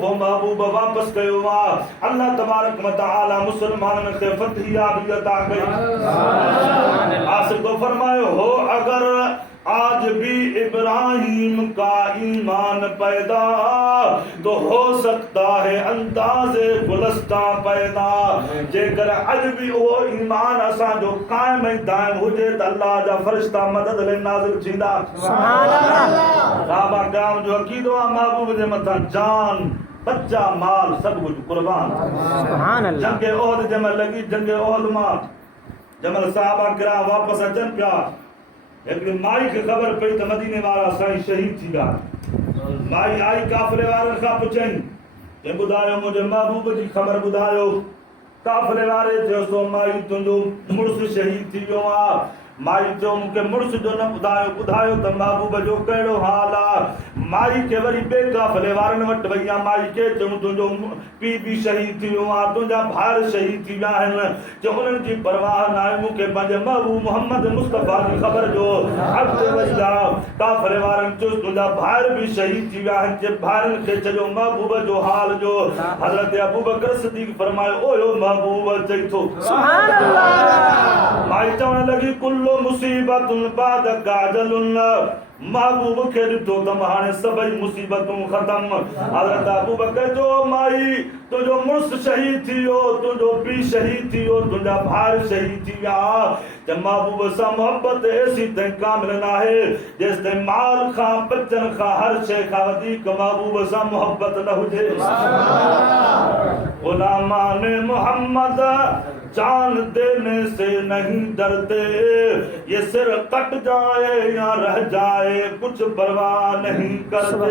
वो महबूब वापस कयो वा अल्लाह तबारक व तआला मुसलमानन खे फतहियाबी अता कई आसिफ को फरमायो हो अगर आज भी इब्राहिम का ईमान पैदा तो हो सकता है अंदाज़े गुलस्ता पैदा जेकर अज भी वो ईमान असा जो कायम ऐं दायम हुजे त अल्लाह जा फरिश्ता मदद ले नाज़िल थींदा सुभान अल्लाह साहबा काम जो अकीदो आहे महबूब जे मथां जान बच्चा माल सब कुछ कुर्बान सुभान अल्लाह जंगे ओहद जमल लगी जंगे ओहद मां जमल साहबा किराम वापस अचन पिया हिकिड़ी माई खे ख़बर पई त मदीने वारा साईं शहीद थी विया माई आई काफ़िले वारनि खां पुछई चई ॿुधायो मुंहिंजे महबूब जी ख़बर ॿुधायो काफ़िले वारे चयोसि माई तुंहिंजो मुड़ुसु शहीद थी वियो आहे माई चयो मूंखे मुड़ुस जो न ॿुधायो त महबूब जो कहिड़ो हाल आहे माई खे वरी ॿिए काफ़िले वारनि वटि वई आहे माई खे चयूं तुंहिंजो पीउ बि शहीद थी वियो आहे तुंहिंजा भाउर शहीद थी विया आहिनि चयो उन्हनि जी परवाह न आहे मूंखे पंहिंजे महबूब मोहम्मद मुस्तफ़ा जी ख़बर जो अॻिते वई आहे काफ़िले वारनि चयोसि तुंहिंजा भाउर बि शहीद थी विया आहिनि जे भाउरनि खे चयो महबूब जो हाल जो हज़रत अबू बकर सिद्दीक़ फरमायो ओयो महबूब चई थो सुभान अल्लाह माई चवण लॻी कुल्लो मुसीबतुन बाद काजलुन महबूब खे ॾिठो त हाणे सभई मुसीबतूं ख़तम हज़रत अबू बकर जो माई तुंहिंजो मुड़ुसु शहीद थी वियो तुंहिंजो पीउ शहीद थी वियो तुंहिंजा भाउर शहीद थी विया त महबूब सां मोहबत ऐसी ताईं कामिल न आहे जेसि ताईं माल खां बचन खां हर शइ खां वधीक महबूब सां मोहबत न हुजे गुलामान मोहम्मद जान देने से नहीं डरते ये सिर कट जाए या रह जाए कुछ परवाह नहीं करते।